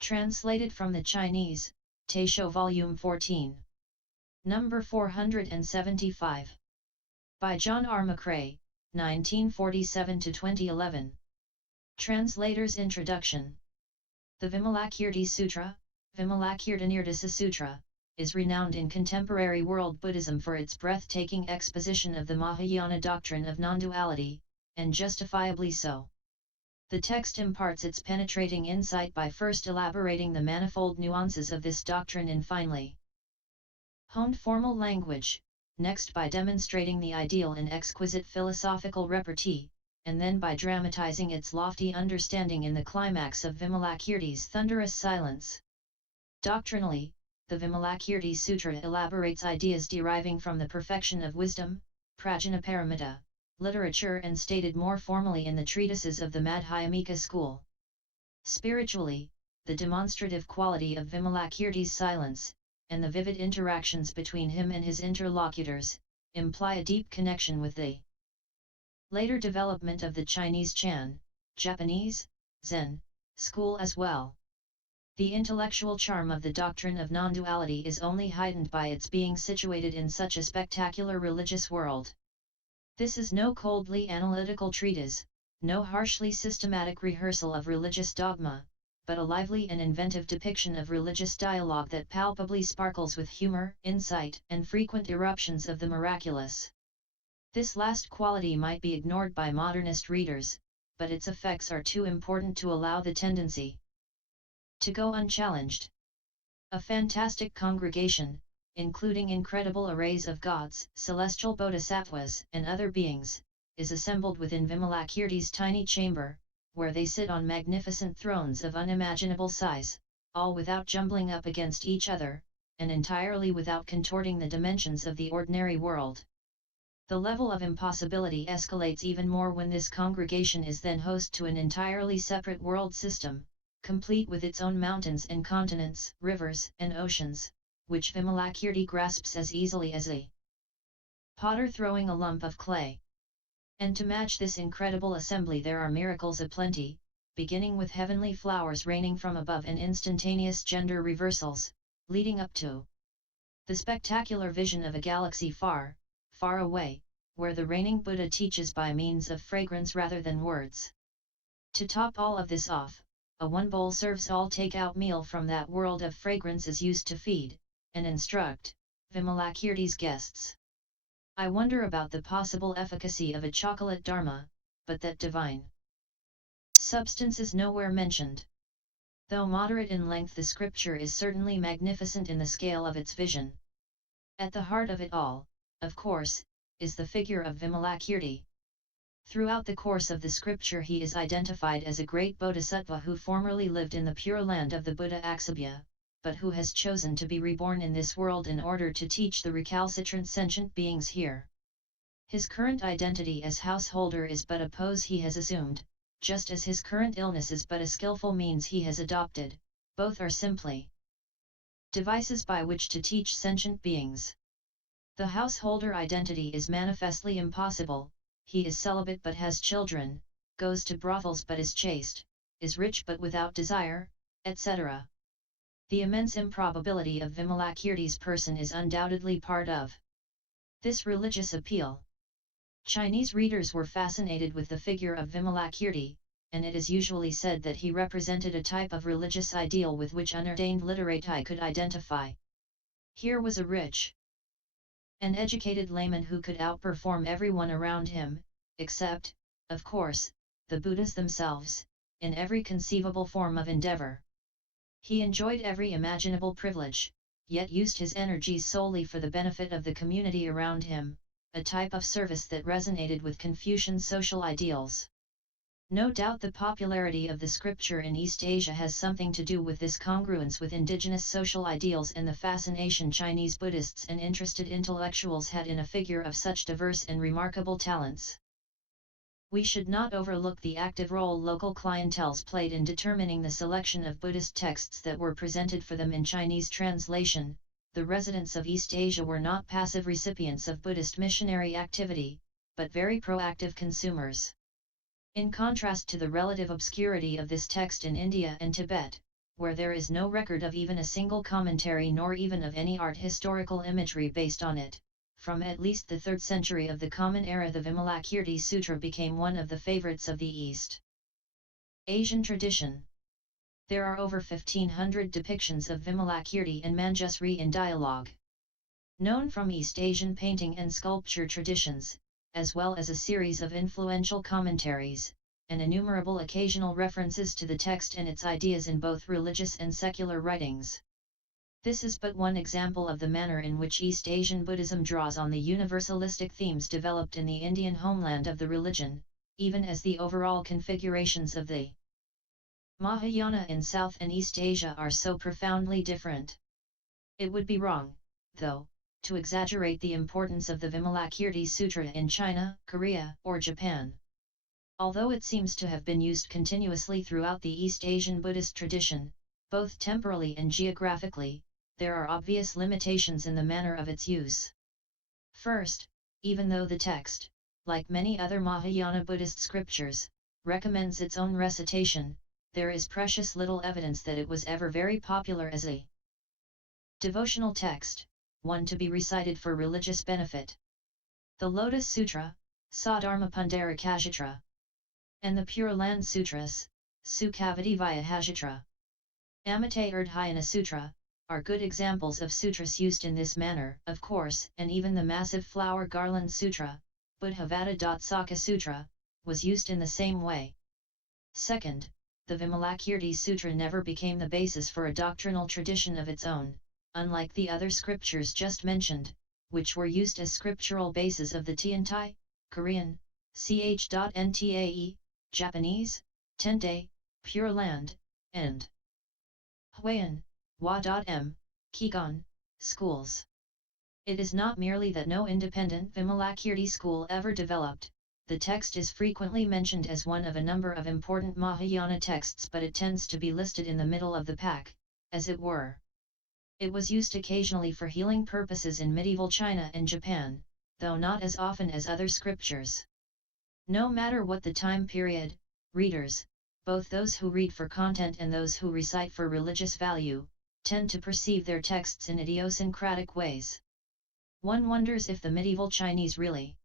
Translated from the Chinese, Taisho Volume 14. Number 475. By John R. McRae, 1947–2011. Translator's Introduction. The Vimalakirti Sutra, Vimalakirtinirdesa-sutra, is renowned in contemporary world Buddhism for its breathtaking exposition of the Mahayana doctrine of nonduality, and justifiably so. The text imparts its penetrating insight by first elaborating the manifold nuances of this doctrine in finely honed formal language, next by demonstrating the ideal in exquisite philosophical repartee, and then by dramatizing its lofty understanding in the climax of Vimalakirti's thunderous silence. Doctrinally, the Vimalakirti Sutra elaborates ideas deriving from the perfection of wisdom, Prajnaparamita, literature and stated more formally in the treatises of the Madhyamika school. Spiritually, the demonstrative quality of Vimalakirti's silence, and the vivid interactions between him and his interlocutors, imply a deep connection with the later development of the Chinese Chan, Japanese, Zen, school as well. The intellectual charm of the doctrine of non-duality is only heightened by its being situated in such a spectacular religious world. This is no coldly analytical treatise, no harshly systematic rehearsal of religious dogma, but a lively and inventive depiction of religious dialogue that palpably sparkles with humor, insight, and frequent eruptions of the miraculous. This last quality might be ignored by modernist readers, but its effects are too important to allow the tendency to go unchallenged. A fantastic congregation, including incredible arrays of gods, celestial bodhisattvas, and other beings, is assembled within Vimalakirti's tiny chamber, where they sit on magnificent thrones of unimaginable size, all without jumbling up against each other, and entirely without contorting the dimensions of the ordinary world. The level of impossibility escalates even more when this congregation is then host to an entirely separate world system, complete with its own mountains and continents, rivers and oceans, which Vimalakirti grasps as easily as a potter throwing a lump of clay. And to match this incredible assembly there are miracles aplenty, beginning with heavenly flowers raining from above and instantaneous gender reversals, leading up to the spectacular vision of a galaxy far, far away, where the reigning Buddha teaches by means of fragrance rather than words. To top all of this off, a one-bowl serves all take-out meal from that world of fragrance is used to feed and instruct Vimalakirti's guests. I wonder about the possible efficacy of a chocolate dharma, but that divine substance is nowhere mentioned. Though moderate in length, the scripture is certainly magnificent in the scale of its vision. At the heart of it all, of course, is the figure of Vimalakirti. Throughout the course of the scripture he is identified as a great bodhisattva who formerly lived in the pure land of the Buddha Aksaibhya, but who has chosen to be reborn in this world in order to teach the recalcitrant sentient beings here. His current identity as householder is but a pose he has assumed, just as his current illness is but a skillful means he has adopted. Both are simply devices by which to teach sentient beings. The householder identity is manifestly impossible. He is celibate but has children, goes to brothels but is chaste, is rich but without desire, etc. The immense improbability of Vimalakirti's person is undoubtedly part of this religious appeal. Chinese readers were fascinated with the figure of Vimalakirti, and it is usually said that he represented a type of religious ideal with which unordained literati could identify. Here was a rich an educated layman who could outperform everyone around him, except, of course, the Buddhas themselves, in every conceivable form of endeavor. He enjoyed every imaginable privilege, yet used his energies solely for the benefit of the community around him, a type of service that resonated with Confucian social ideals. No doubt the popularity of the scripture in East Asia has something to do with this congruence with indigenous social ideals and the fascination Chinese Buddhists and interested intellectuals had in a figure of such diverse and remarkable talents. We should not overlook the active role local clienteles played in determining the selection of Buddhist texts that were presented for them in Chinese translation. The residents of East Asia were not passive recipients of Buddhist missionary activity, but very proactive consumers. In contrast to the relative obscurity of this text in India and Tibet, where there is no record of even a single commentary nor even of any art historical imagery based on it. From at least the 3rd century of the Common Era, the Vimalakirti Sutra became one of the favorites of the East Asian tradition. There are over 1,500 depictions of Vimalakirti and Manjusri in dialogue. Known from East Asian painting and sculpture traditions, as well as a series of influential commentaries, and innumerable occasional references to the text and its ideas in both religious and secular writings. This is but one example of the manner in which East Asian Buddhism draws on the universalistic themes developed in the Indian homeland of the religion, even as the overall configurations of the Mahayana in South and East Asia are so profoundly different. It would be wrong, though, to exaggerate the importance of the Vimalakirti Sutra in China, Korea, or Japan. Although it seems to have been used continuously throughout the East Asian Buddhist tradition, both temporally and geographically, there are obvious limitations in the manner of its use. First, even though the text, like many other Mahayana Buddhist scriptures, recommends its own recitation, there is precious little evidence that it was ever very popular as a devotional text, one to be recited for religious benefit. The Lotus Sutra, Sadharmapundarakajitra, and the Pure Land Sutras, Sukhavati-Vyahajitra, Amate-Urdhayana Sutra, are good examples of sutras used in this manner, of course, and even the massive flower garland sutra, Buddhavada-Saka Sutra, was used in the same way. Second, the Vimalakirti Sutra never became the basis for a doctrinal tradition of its own, unlike the other scriptures just mentioned, which were used as scriptural bases of the Tiantai, Korean, ch.ntae, Japanese, Tente, Pure Land, and Hawaiian, Wa.M, Kigon, schools. It is not merely that no independent Vimalakirti school ever developed, the text is frequently mentioned as one of a number of important Mahayana texts, but it tends to be listed in the middle of the pack, as it were. It was used occasionally for healing purposes in medieval China and Japan, though not as often as other scriptures. No matter what the time period, readers, both those who read for content and those who recite for religious value, tend to perceive their texts in idiosyncratic ways. One wonders if the medieval Chinese really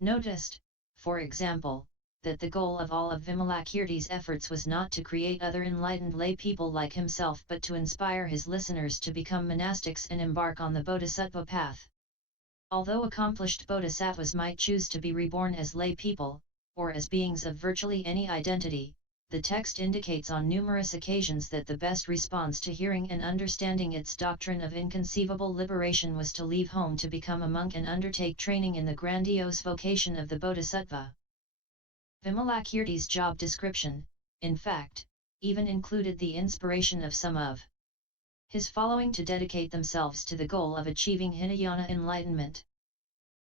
noticed, for example, that the goal of all of Vimalakirti's efforts was not to create other enlightened lay people like himself but to inspire his listeners to become monastics and embark on the bodhisattva path. Although accomplished bodhisattvas might choose to be reborn as lay people, or as beings of virtually any identity, the text indicates on numerous occasions that the best response to hearing and understanding its doctrine of inconceivable liberation was to leave home to become a monk and undertake training in the grandiose vocation of the bodhisattva. Vimalakirti's job description, in fact, even included the inspiration of some of his following to dedicate themselves to the goal of achieving Hinayana enlightenment.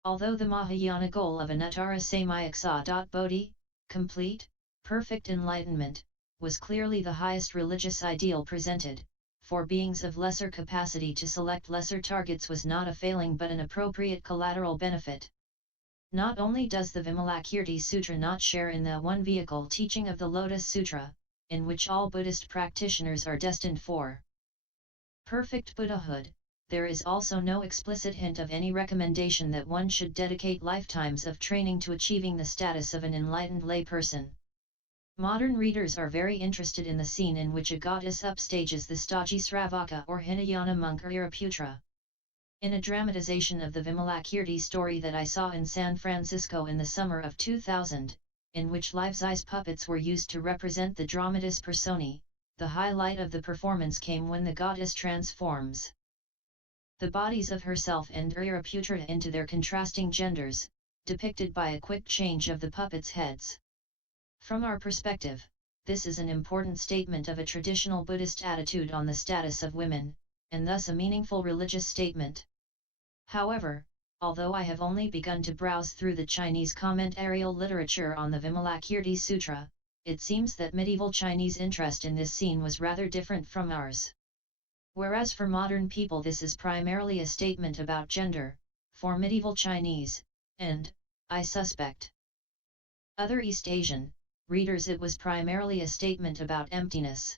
Although the Mahayana goal of Anuttara Samyaksa Bodhi, complete, perfect enlightenment, was clearly the highest religious ideal presented, for beings of lesser capacity to select lesser targets was not a failing but an appropriate collateral benefit. Not only does the Vimalakirti Sutra not share in the one vehicle teaching of the Lotus Sutra, in which all Buddhist practitioners are destined for perfect Buddhahood, there is also no explicit hint of any recommendation that one should dedicate lifetimes of training to achieving the status of an enlightened layperson. Modern readers are very interested in the scene in which a goddess upstages the stodgy Sravaka or Hinayana monk Iraputra. In a dramatization of the Vimalakirti story that I saw in San Francisco in the summer of 2000, in which life-size puppets were used to represent the dramatis personae, the highlight of the performance came when the goddess transforms the bodies of herself and Iraputra into their contrasting genders, depicted by a quick change of the puppets' heads. From our perspective, this is an important statement of a traditional Buddhist attitude on the status of women, and thus a meaningful religious statement. However, although I have only begun to browse through the Chinese commentarial literature on the Vimalakirti Sutra, it seems that medieval Chinese interest in this scene was rather different from ours. Whereas for modern people this is primarily a statement about gender, for medieval Chinese, and, I suspect, other East Asian readers it was primarily a statement about emptiness.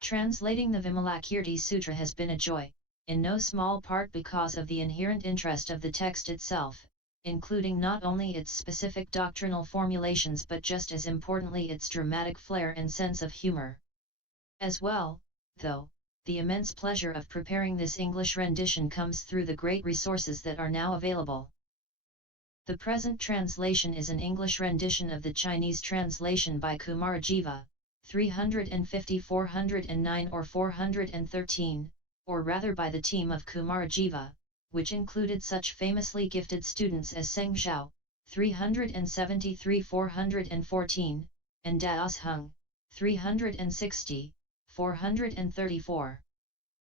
Translating the Vimalakirti Sutra has been a joy, in no small part because of the inherent interest of the text itself, including not only its specific doctrinal formulations but just as importantly its dramatic flair and sense of humor. As well, though, the immense pleasure of preparing this English rendition comes through the great resources that are now available. The present translation is an English rendition of the Chinese translation by Kumarajiva, 350-409 or 413, or rather by the team of Kumarajiva, which included such famously gifted students as Seng Zhao, 373-414, and Daos Hung, 360, 434.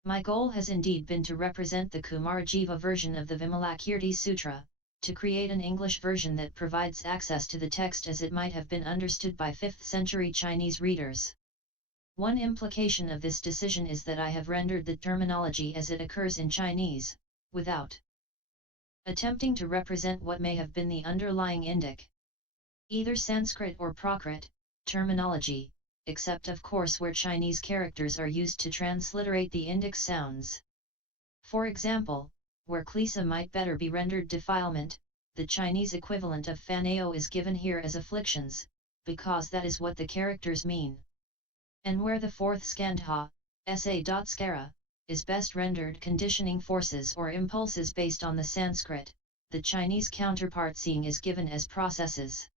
My goal has indeed been to represent the Kumarajiva version of the Vimalakirti Sutra, to create an English version that provides access to the text as it might have been understood by 5th century Chinese readers. One implication of this decision is that I have rendered the terminology as it occurs in Chinese, without attempting to represent what may have been the underlying Indic, either Sanskrit or Prakrit, terminology, except of course where Chinese characters are used to transliterate the Indic sounds. For example, where klisa might better be rendered defilement, the Chinese equivalent of fanao is given here as afflictions, because that is what the characters mean. And where the fourth skandha, sa.skara, is best rendered conditioning forces or impulses based on the Sanskrit, the Chinese counterpart seeing is given as processes.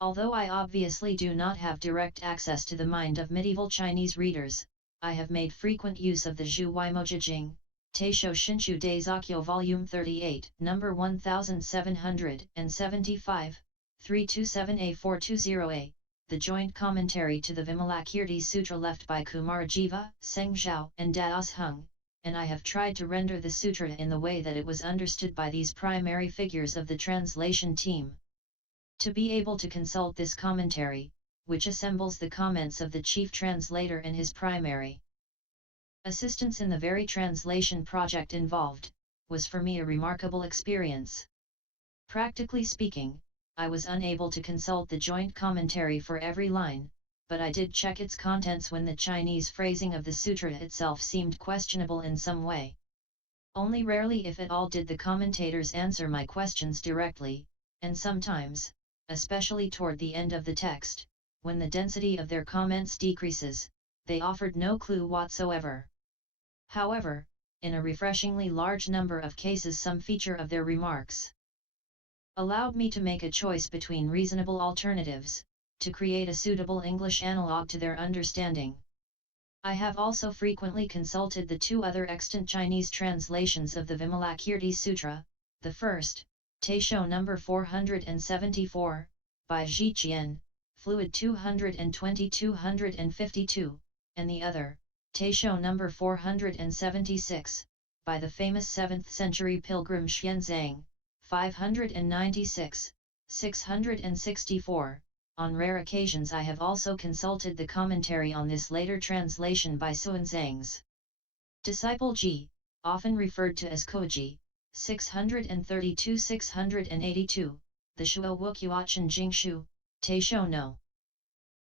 Although I obviously do not have direct access to the mind of medieval Chinese readers, I have made frequent use of the DUY-MA-Chen T Shinshu Daizakyo Volume 38, number 1775, 327A420A, the joint commentary to the Vimalakirti Sutra left by Kumarajiva, Seng Zhao and Daos Hung, and I have tried to render the sutra in the way that it was understood by these primary figures of the translation team. To be able to consult this commentary, which assembles the comments of the chief translator and his primary assistants in the very translation project involved, was for me a remarkable experience. Practically speaking, I was unable to consult the joint commentary for every line, but I did check its contents when the Chinese phrasing of the sutra itself seemed questionable in some way. Only rarely if at all did the commentators answer my questions directly, and sometimes, especially toward the end of the text, when the density of their comments decreases, they offered no clue whatsoever. However, in a refreshingly large number of cases some feature of their remarks allowed me to make a choice between reasonable alternatives, to create a suitable English analog to their understanding. I have also frequently consulted the two other extant Chinese translations of the Vimalakirti Sutra, the first, Taisho No. 474, by Zhi Qian, fluid 220-252, and the other, Taisho No. 476, by the famous 7th century pilgrim Xuanzang, 596, 664. On rare occasions I have also consulted the commentary on this later translation by Xuanzang's disciple Ji, often referred to as Koji, 632-682, the Shuo Wuqiuachen Jingshu, Taisho No.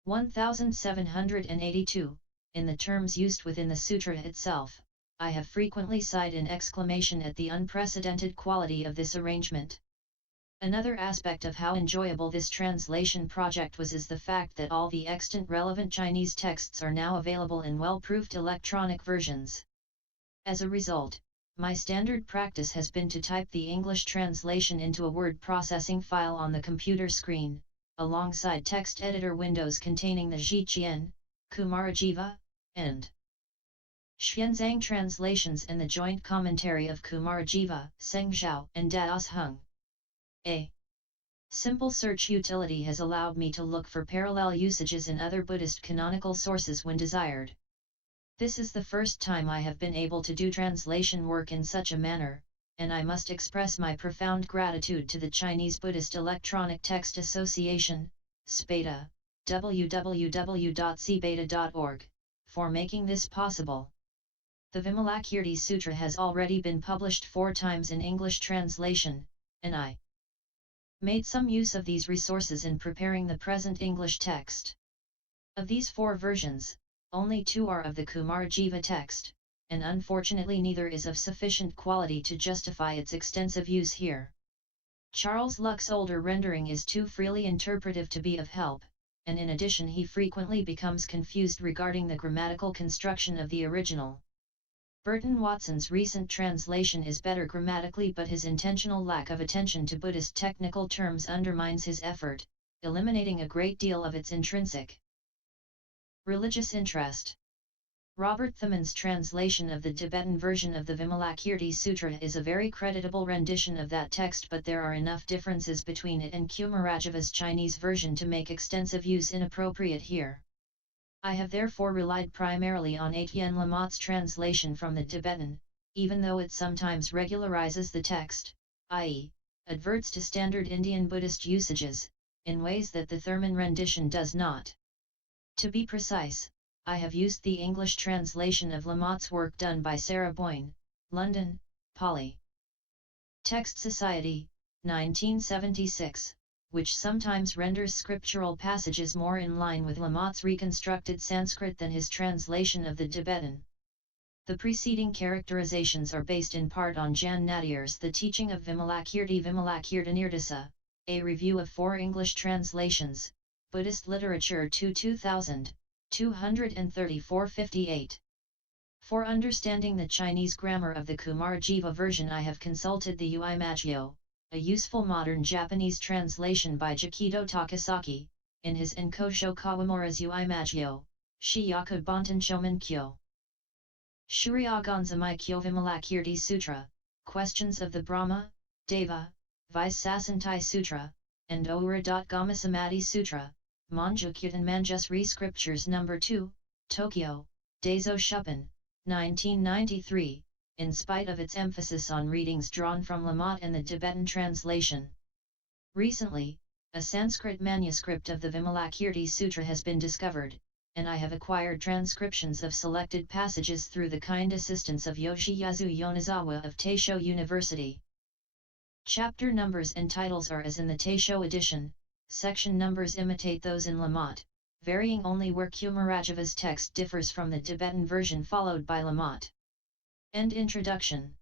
1782, in the terms used within the sutra itself. I have frequently sighed in exclamation at the unprecedented quality of this arrangement. Another aspect of how enjoyable this translation project was is the fact that all the extant relevant Chinese texts are now available in well-proofed electronic versions. As a result, my standard practice has been to type the English translation into a word processing file on the computer screen, alongside text editor windows containing the Zhi Qian, Kumarajiva, and Xuanzang translations and the joint commentary of Kumarajiva, Seng Zhao and Daos Hung. A simple search utility has allowed me to look for parallel usages in other Buddhist canonical sources when desired. This is the first time I have been able to do translation work in such a manner, and I must express my profound gratitude to the Chinese Buddhist Electronic Text Association, SPETA, www.cbeta.org, for making this possible. The Vimalakirti Sutra has already been published 4 times in English translation, and I made some use of these resources in preparing the present English text. Of these 4 versions, only 2 are of the Kumarjiva text, and unfortunately neither is of sufficient quality to justify its extensive use here. Charles Luck's older rendering is too freely interpretive to be of help, and in addition he frequently becomes confused regarding the grammatical construction of the original. Burton Watson's recent translation is better grammatically, but his intentional lack of attention to Buddhist technical terms undermines his effort, eliminating a great deal of its intrinsic religious interest. Robert Thimon's translation of the Tibetan version of the Vimalakirti Sutra is a very creditable rendition of that text, but there are enough differences between it and Kumarajiva's Chinese version to make extensive use inappropriate here. I have therefore relied primarily on Etienne Lamotte's translation from the Tibetan, even though it sometimes regularizes the text, i.e., adverts to standard Indian Buddhist usages, in ways that the Thurman rendition does not. To be precise, I have used the English translation of Lamotte's work done by Sarah Boyne, London, Poly. Text Society, 1976, which sometimes renders scriptural passages more in line with Lamotte's reconstructed Sanskrit than his translation of the Tibetan. The preceding characterizations are based in part on Jan Nadier's The Teaching of Vimalakirti Vimalakirtinirdesa, a review of 4 English translations, Buddhist Literature 2000. 234-58. For understanding the Chinese grammar of the Kumarjiva version I have consulted the DUY-MA-CHET, a useful modern Japanese translation by Jakido Takasaki, in his Enkosho Kawamura's DUY-MA-CHET, Shiyaku Bonten Chomen Kyo. Shuryaganzamai Kyo Vimalakirti Sutra, Questions of the Brahma, Deva, Visasantai Sutra, and Oura.Gamasamadhi Sutra, Manjukyutan Manjusri Scriptures No. 2, Tokyo, Daiso Shuppen, 1993, in spite of its emphasis on readings drawn from Lamotte and the Tibetan translation. Recently, a Sanskrit manuscript of the Vimalakirti Sutra has been discovered, and I have acquired transcriptions of selected passages through the kind assistance of Yoshiyasu Yonezawa of Taisho University. Chapter numbers and titles are as in the Taisho edition. Section numbers imitate those in Lamotte, varying only where Kumarajiva's text differs from the Tibetan version followed by Lamotte. End introduction.